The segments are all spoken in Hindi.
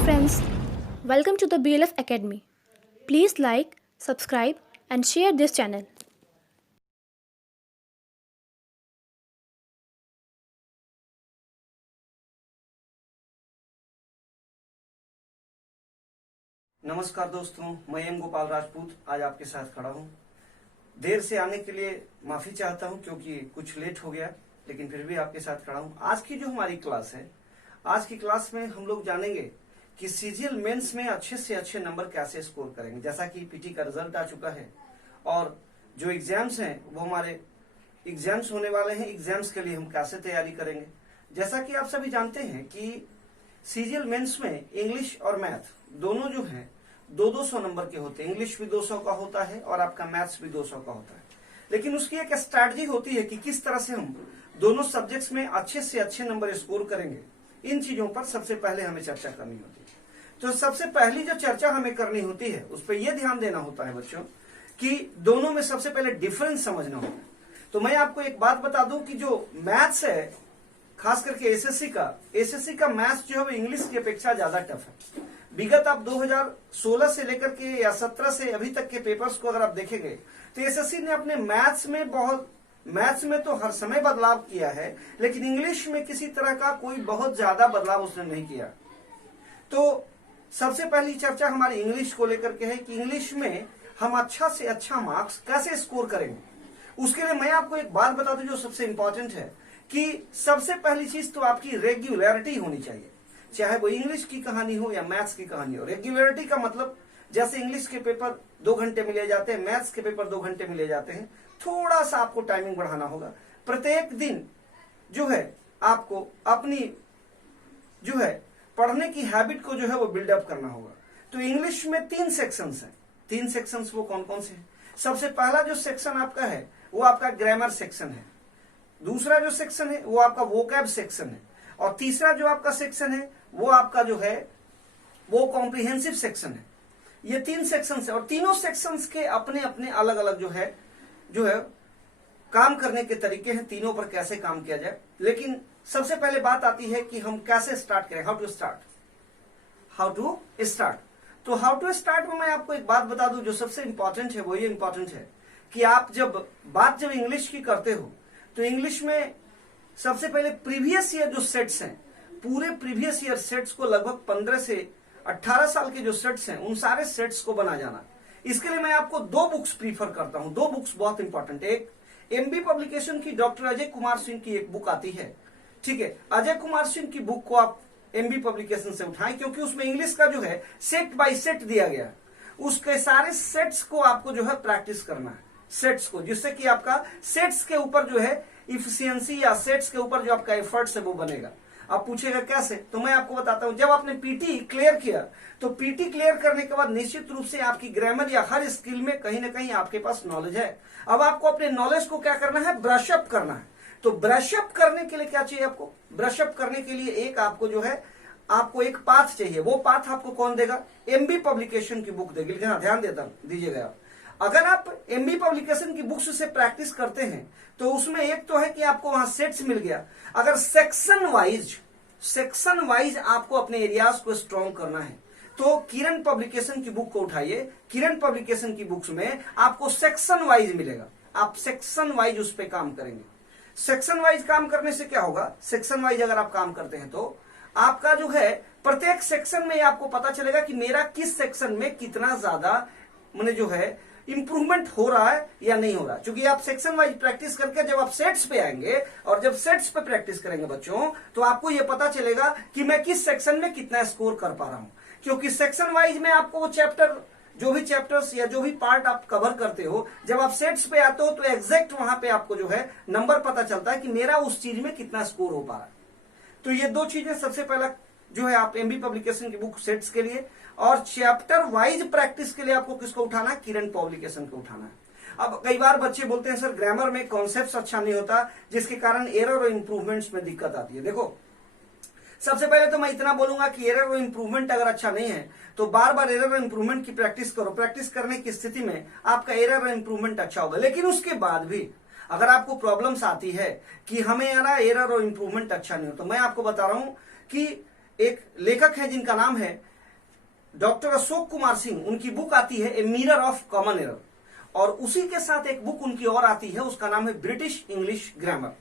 friends, welcome to the BLF Academy. Please like, subscribe and share this channel. नमस्कार दोस्तों, मैं एम गोपाल राजपूत आज आपके साथ खड़ा हूं। देर से आने के लिए माफी चाहता हूं क्योंकि कुछ लेट हो गया, लेकिन फिर भी आपके साथ खड़ा हूं। आज की जो हमारी क्लास है, आज की क्लास में हम लोग जानेंगे कि सीजीएल मेंस में अच्छे से अच्छे नंबर कैसे स्कोर करेंगे। जैसा कि पीटी का रिजल्ट आ चुका है और जो एग्जाम्स हैं वो हमारे एग्जाम्स होने वाले हैं। एग्जाम्स के लिए हम कैसे तैयारी करेंगे, जैसा कि आप सभी जानते हैं कि सीजीएल मेंस में इंग्लिश और मैथ दोनों जो हैं 200 नंबर के होते हैं। इंग्लिश भी 200 का होता है और आपका मैथ्स भी 200 का होता है। लेकिन उसकी एक स्ट्रैटेजी होती है कि किस तरह से हम दोनों सब्जेक्ट्स में अच्छे से अच्छे नंबर स्कोर करेंगे। इन चीजों पर सबसे पहले हमें चर्चा करनी होती है। तो सबसे पहली जो चर्चा हमें करनी होती है उस पर यह ध्यान देना होता है बच्चों कि दोनों में सबसे पहले डिफरेंस समझना होता है। तो मैं आपको एक बात बता दूं कि जो मैथ्स है, खास करके एसएससी का मैथ्स जो है वो इंग्लिश की अपेक्षा ज्यादा टफ है। विगत आप 2016 से लेकर के या 17 से अभी तक के पेपर्स को अगर आप देखेंगे तो एसएससी ने अपने मैथ्स में तो हर समय बदलाव किया है, लेकिन इंग्लिश में किसी तरह का कोई बहुत ज्यादा बदलाव उसने नहीं किया। तो सबसे पहली चर्चा हमारी इंग्लिश को लेकर के है कि इंग्लिश में हम अच्छा से अच्छा मार्क्स कैसे स्कोर करेंगे। उसके लिए मैं आपको एक बात बता दूं जो सबसे इंपॉर्टेंट है कि सबसे पहली चीज तो आपकी रेगुलरिटी होनी चाहिए, चाहे वो इंग्लिश की कहानी हो या मैथ्स की कहानी हो। रेगुलरिटी का मतलब जैसे इंग्लिश के पेपर 2 घंटे में ले जाते हैं, मैथ्स के पेपर 2 घंटे में ले जाते हैं, थोड़ा सा आपको टाइमिंग बढ़ाना होगा। प्रत्येक दिन जो है आपको अपनी जो है पढ़ने की हैबिट को जो है वो बिल्डअप करना होगा। तो इंग्लिश में 3 सेक्शंस हैं। 3 सेक्शंस वो कौन कौन से हैं? सबसे पहला जो सेक्शन आपका है वो आपका ग्रामर सेक्शन है। दूसरा जो सेक्शन है वो आपका वोकैब सेक्शन है और तीसरा जो आपका सेक्शन है वो आपका जो है वो कॉम्प्रिहेंसिव सेक्शन है। ये 3 सेक्शंस है और तीनों सेक्शंस के अपने अपने अलग अलग जो है काम करने के तरीके हैं, तीनों पर कैसे काम किया जाए। लेकिन सबसे पहले बात आती है कि हम कैसे स्टार्ट करें, हाउ टू स्टार्ट। तो हाउ टू स्टार्ट में मैं आपको एक बात बता दूं जो सबसे इंपॉर्टेंट है, वो ये इंपॉर्टेंट है कि आप जब इंग्लिश की करते हो तो इंग्लिश में सबसे पहले प्रीवियस ईयर जो सेट्स हैं, पूरे प्रीवियस ईयर सेट्स को लगभग 15 से 18 साल के जो सेट्स हैं उन सारे सेट्स को बना जाना। इसके लिए मैं आपको 2 बुक्स प्रीफर करता हूं। 2 बुक्स बहुत इंपॉर्टेंट है। एक एमबी पब्लिकेशन की डॉक्टर अजय कुमार सिंह की एक बुक आती है, ठीक है। अजय कुमार सिंह की बुक को आप एमबी पब्लिकेशन से उठाएं क्योंकि उसमें इंग्लिश का जो है सेट बाय सेट दिया गया है। उसके सारे सेट्स को आपको जो है प्रैक्टिस करना है, सेट्स को, जिससे कि आपका सेट्स के ऊपर जो है इफिशियंसी या सेट्स के ऊपर जो आपका एफर्ट्स है वो बनेगा। आप पूछेगा कैसे, तो मैं आपको बताता हूं। जब आपने पीटी क्लियर किया तो पीटी क्लियर करने के बाद निश्चित रूप से आपकी ग्रामर या हर स्किल में कहीं ना कहीं आपके पास नॉलेज है। अब आपको अपने नॉलेज को क्या करना है, ब्रश अप करना है। तो ब्रश अप करने के लिए क्या चाहिए आपको? ब्रश अप करने के लिए एक आपको जो है आपको एक पाथ चाहिए। वो पाथ आपको कौन देगा? एमबी पब्लिकेशन की बुक देगी। लेकिन ध्यान दीजिएगा आप, अगर आप एमबी पब्लिकेशन की बुक्स से प्रैक्टिस करते हैं तो उसमें एक तो है कि आपको वहां सेट्स मिल गया। अगर सेक्शन वाइज आपको अपने एरियाज को स्ट्रॉन्ग करना है तो किरण पब्लिकेशन की बुक को उठाइए। किरण पब्लिकेशन की बुक्स में आपको सेक्शन वाइज मिलेगा, आप सेक्शन वाइज उस पर काम करेंगे। सेक्शन वाइज काम करने से क्या होगा, सेक्शन वाइज अगर आप काम करते हैं तो आपका जो है प्रत्येक सेक्शन में आपको पता चलेगा कि मेरा किस सेक्शन में कितना ज्यादा मैंने जो है इंप्रूवमेंट हो रहा है या नहीं हो रहा। क्योंकि आप सेक्शन वाइज प्रैक्टिस करके जब आप सेट्स पे आएंगे और जब सेट्स पे प्रैक्टिस करेंगे बच्चों, तो आपको यह पता चलेगा कि मैं किस सेक्शन में कितना स्कोर कर पा रहा हूं। क्योंकि सेक्शन वाइज में आपको वो जो भी चैप्टर्स या जो भी पार्ट आप कवर करते हो, जब आप सेट्स पे आते हो तो एग्जैक्ट वहां पे आपको जो है नंबर पता चलता है कि मेरा उस चीज में कितना स्कोर हो पा रहा है। तो ये 2 चीजें सबसे पहला जो है आप एमबी पब्लिकेशन की बुक सेट्स के लिए और चैप्टर वाइज प्रैक्टिस के लिए आपको किसको उठाना है? किरण पब्लिकेशन को उठाना है। अब कई बार बच्चे बोलते हैं सर ग्रामर में कॉन्सेप्ट अच्छा नहीं होता, जिसके कारण एरर और इंप्रूवमेंट्स में दिक्कत आती है। देखो, सबसे पहले तो मैं इतना बोलूंगा कि एरर और इंप्रूवमेंट अगर अच्छा नहीं है तो बार बार एरर और इंप्रूवमेंट की प्रैक्टिस करो। प्रैक्टिस करने की स्थिति में आपका एरर और इंप्रूवमेंट अच्छा होगा। लेकिन उसके बाद भी अगर आपको प्रॉब्लम्स आती है कि हमें यार एरर और इंप्रूवमेंट अच्छा नहीं हो, तो मैं आपको बता रहा हूं कि एक लेखक है जिनका नाम है डॉक्टर अशोक कुमार सिंह, उनकी बुक आती है a mirror of common error, और उसी के साथ एक बुक उनकी और आती है, उसका नाम है ब्रिटिश इंग्लिश ग्रामर।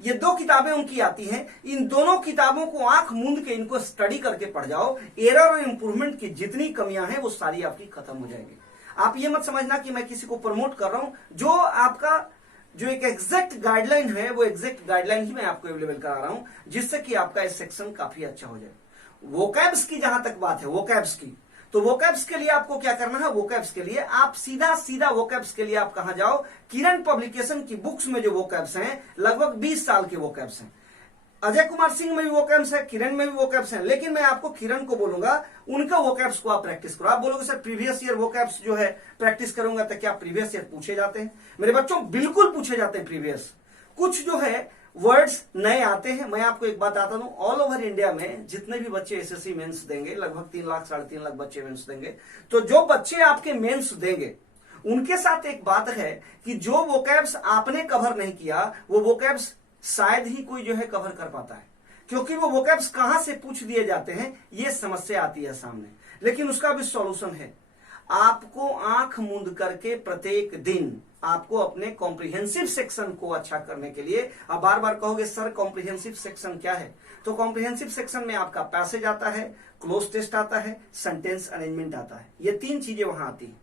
ये दो किताबें उनकी आती हैं। इन दोनों किताबों को आंख मूंद के इनको स्टडी करके पढ़ जाओ, एरर और इंप्रूवमेंट की जितनी कमियां हैं वो सारी आपकी खत्म हो जाएंगी। आप ये मत समझना कि मैं किसी को प्रमोट कर रहा हूं, जो आपका जो एक एग्जैक्ट गाइडलाइन है वो एग्जैक्ट गाइडलाइन ही मैं आपको अवेलेबल करा रहा हूं, जिससे कि आपका ये सेक्शन काफी अच्छा हो जाए। वोकैब्स की जहां तक बात है, वोकैब्स की, तो वोकैब्स के लिए आपको क्या करना है, वोकैब्स के लिए आप सीधा वोकैब्स के लिए आप कहां जाओ, किरण पब्लिकेशन की बुक्स में जो वोकैब्स हैं लगभग 20 साल के वोकैब्स हैं। अजय कुमार सिंह में भी वोकैब्स है, किरण में भी वोकैब्स हैं, लेकिन मैं आपको किरण को बोलूंगा उनका वोकैब्स को आप प्रैक्टिस करो। आप बोलोगे सर प्रीवियस ईयर वोकैब्स जो है प्रैक्टिस करूंगा, तो क्या प्रीवियस ईयर पूछे जाते हैं? मेरे बच्चों बिल्कुल पूछे जाते हैं प्रीवियस। कुछ जो है वर्ड्स नए आते हैं। मैं आपको एक बात आता हूं, ऑल ओवर इंडिया में जितने भी बच्चे एसएससी मेंस देंगे, लगभग 3 लाख 3.5 लाख बच्चे मेंस देंगे, तो जो बच्चे आपके मेंस देंगे उनके साथ एक बात है कि जो वोकैब्स आपने कवर नहीं किया वो वोकैब्स शायद ही कोई जो है कवर कर पाता है, क्योंकि वो वोकैब्स कहां से पूछ दिए जाते हैं, ये समस्या आती है सामने। लेकिन उसका भी सॉल्यूशन है। आपको आंख मूंद करके प्रत्येक दिन आपको अपने कॉम्प्रिहेंसिव सेक्शन को अच्छा करने के लिए, आप बार बार कहोगे सर कॉम्प्रिहेंसिव सेक्शन क्या है, तो कॉम्प्रिहेंसिव सेक्शन में आपका पैसेज आता है, क्लोज टेस्ट आता है, सेंटेंस अरेंजमेंट आता है। ये 3 चीजें वहां आती है।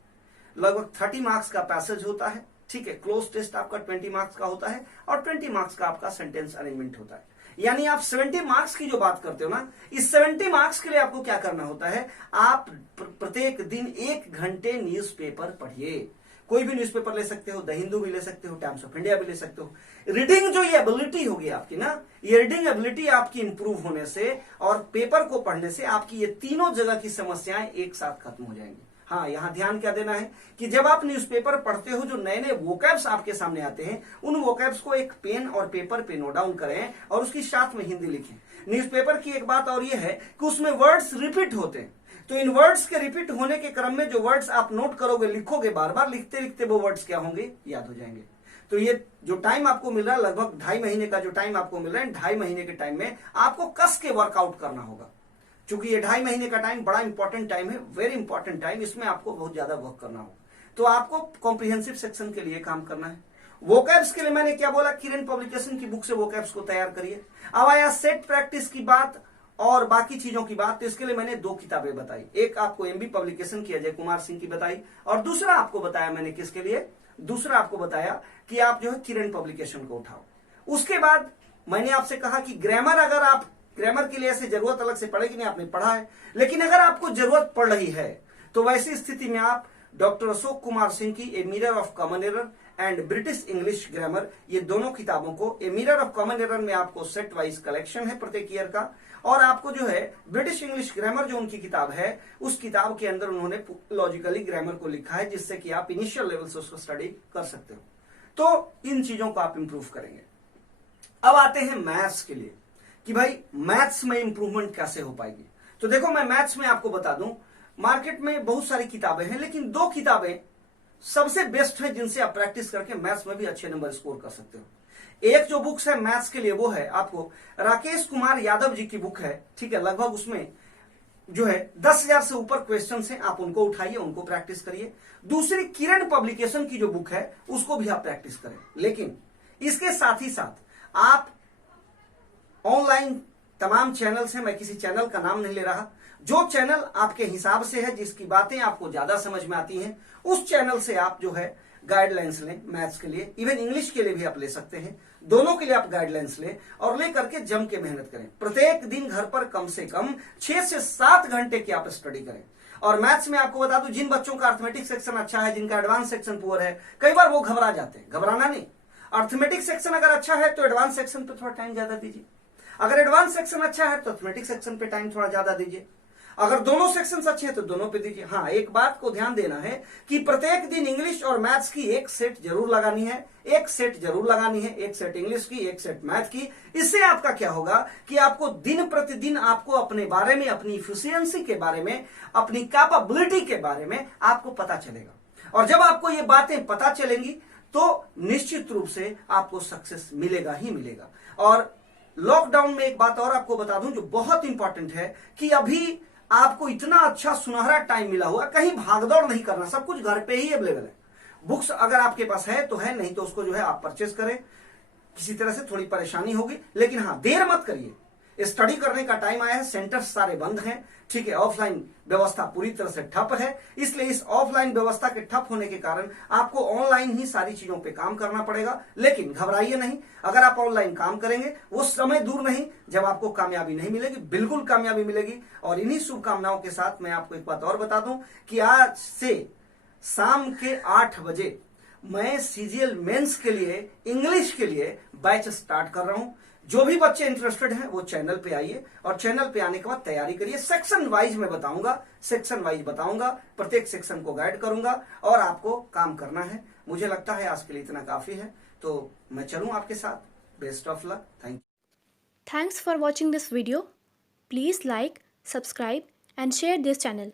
लगभग 30 मार्क्स का पैसेज होता है, ठीक है, क्लोज टेस्ट आपका 20 मार्क्स का होता है, और 20 मार्क्स का आपका सेंटेंस अरेंजमेंट होता है। यानी आप 70 मार्क्स की जो बात करते हो ना, इस 70 मार्क्स के लिए आपको क्या करना होता है, आप प्रत्येक दिन 1 घंटे न्यूज़पेपर पढ़िए। कोई भी न्यूज़पेपर ले सकते हो, द हिंदू भी ले सकते हो, टाइम्स ऑफ इंडिया भी ले सकते हो। रीडिंग जो ये एबिलिटी होगी आपकी ना, ये रीडिंग एबिलिटी आपकी इंप्रूव होने से और पेपर को पढ़ने से आपकी ये तीनों जगह की समस्याएं एक साथ खत्म हो जाएंगी। हाँ, यहां ध्यान क्या देना है कि जब आप न्यूज़पेपर पढ़ते हो, जो नए नए वोकैब्स आपके सामने आते हैं, उन वोकैब्स को एक पेन और पेपर पे नोट डाउन करें और उसकी साथ में हिंदी लिखें। न्यूज़पेपर की एक बात और ये है कि उसमें वर्ड्स रिपीट होते हैं, तो इन वर्ड्स के रिपीट होने के क्रम में जो वर्ड्स आप नोट करोगे, लिखोगे, बार बार लिखते लिखते वो वर्ड्स क्या होंगे, याद हो जाएंगे। तो ये जो टाइम आपको मिल रहा है, लगभग 2.5 महीने का जो टाइम आपको मिल रहा है, 2.5 महीने के टाइम में आपको कस के वर्कआउट करना होगा। चूंकि ये 2.5 महीने का टाइम बड़ा इंपॉर्टेंट टाइम है, वेरी इंपॉर्टेंट टाइम, इसमें आपको बहुत ज्यादा वर्क करना होगा। तो आपको कॉम्प्रिहेंसिव सेक्शन के लिए काम करना है। वोकैब्स के लिए मैंने क्या बोला, किरण पब्लिकेशन की बुक से वोकैब्स को तैयार करिए। अब आया सेट प्रैक्टिस की बात और बाकी चीजों की बात, तो इसके लिए मैंने 2 किताबें बताई। एक आपको एमबी पब्लिकेशन की अजय कुमार सिंह की बताई, और दूसरा आपको बताया मैंने किसके लिए, दूसरा आपको बताया कि आप जो है किरण पब्लिकेशन को उठाओ। उसके बाद मैंने आपसे कहा कि ग्रामर, अगर आप ग्रामर के लिए ऐसे जरूरत अलग से पड़ेगी नहीं, आपने पढ़ा है, लेकिन अगर आपको जरूरत पड़ रही है तो वैसी स्थिति में आप डॉक्टर अशोक कुमार सिंह की a mirror of common error and British English grammar, ये दोनों किताबों को, a mirror of common error में आपको सेट वाइज कलेक्शन है प्रत्येक ईयर का, और आपको जो है ब्रिटिश इंग्लिश ग्रामर जो उनकी किताब है, उस किताब के अंदर उन्होंने लॉजिकली ग्रामर को लिखा है, जिससे कि आप इनिशियल लेवल से उसको स्टडी कर सकते हो। तो इन चीजों को आप इंप्रूव करेंगे। अब आते हैं मैथ्स के लिए कि भाई मैथ्स में इंप्रूवमेंट कैसे हो पाएगी। तो देखो, मैं मैथ्स में आपको बता दूं, मार्केट में बहुत सारी किताबें हैं, लेकिन 2 किताबें सबसे बेस्ट है जिनसे आप प्रैक्टिस करके मैथ्स में भी अच्छे नंबर स्कोर कर सकते हो। एक जो बुक्स है मैथ्स के लिए, वो है आपको राकेश कुमार यादव जी की बुक है, ठीक है, लगभग उसमें जो है 10,000 से ऊपर क्वेश्चन हैं, आप उनको उठाइए, उनको प्रैक्टिस करिए। दूसरी किरण पब्लिकेशन की जो बुक है उसको भी आप प्रैक्टिस करें। लेकिन इसके साथ ही साथ आप ऑनलाइन तमाम चैनल्स हैं, मैं किसी चैनल का नाम नहीं ले रहा, जो चैनल आपके हिसाब से है, जिसकी बातें आपको ज्यादा समझ में आती हैं, उस चैनल से आप जो है गाइडलाइंस लें मैथ्स के लिए, इवन इंग्लिश के लिए भी आप ले सकते हैं। दोनों के लिए आप गाइडलाइंस लें और ले करके जम के मेहनत करें। प्रत्येक दिन घर पर कम से कम 6 से 7 घंटे की आप स्टडी करें। और मैथ्स में आपको बता दूं, जिन बच्चों का अर्थमेटिक सेक्शन अच्छा है, जिनका एडवांस सेक्शन पुअर है, कई बार वो घबरा जाते हैं। घबराना नहीं, अर्थमेटिक सेक्शन अगर अच्छा है तो एडवांस सेक्शन पे थोड़ा टाइम ज्यादा दीजिए, अगर एडवांस सेक्शन अच्छा है तो अर्थमेटिक सेक्शन पे टाइम थोड़ा ज्यादा दीजिए, अगर दोनों सेक्शंस अच्छे हैं तो दोनों पे दीजिए। हाँ, एक बात को ध्यान देना है कि प्रत्येक दिन इंग्लिश और मैथ्स की एक सेट जरूर लगानी है, एक सेट जरूर लगानी है, एक सेट इंग्लिश की, एक सेट मैथ की। इससे आपका क्या होगा कि आपको दिन प्रतिदिन आपको अपने बारे में, अपनी इफिशियंसी के बारे में, अपनी कैपेबिलिटी के बारे में आपको पता चलेगा। और जब आपको ये बातें पता चलेंगी तो निश्चित रूप से आपको सक्सेस मिलेगा ही मिलेगा। और लॉकडाउन में एक बात और आपको बता दूं जो बहुत इंपॉर्टेंट है कि अभी आपको इतना अच्छा सुनहरा टाइम मिला हुआ, कहीं भागदौड़ नहीं करना, सब कुछ घर पे ही अवेलेबल है। बुक्स अगर आपके पास है तो है, नहीं तो उसको जो है आप परचेज करें। किसी तरह से थोड़ी परेशानी होगी, लेकिन हाँ देर मत करिए, स्टडी करने का टाइम आया है। सेंटर्स सारे बंद हैं, ठीक है, ऑफलाइन व्यवस्था पूरी तरह से ठप है। इसलिए इस ऑफलाइन व्यवस्था के ठप होने के कारण आपको ऑनलाइन ही सारी चीजों पे काम करना पड़ेगा। लेकिन घबराइए नहीं, अगर आप ऑनलाइन काम करेंगे वो समय दूर नहीं जब आपको कामयाबी नहीं मिलेगी, बिल्कुल कामयाबी मिलेगी। और इन्हीं शुभकामनाओं के साथ मैं आपको एक बात और बता दूं कि आज से शाम के 8 बजे मैं सीजीएल मेंस के लिए, इंग्लिश के लिए बैच स्टार्ट कर रहा हूं। जो भी बच्चे इंटरेस्टेड हैं वो चैनल पे आइए, और चैनल पे आने के बाद तैयारी करिए। सेक्शन वाइज मैं बताऊंगा, सेक्शन वाइज बताऊंगा, प्रत्येक सेक्शन को गाइड करूंगा और आपको काम करना है। मुझे लगता है आज के लिए इतना काफी है, तो मैं चलूं आपके साथ। Best of luck, thank you. Thanks for watching this video. Please like, subscribe and share this channel.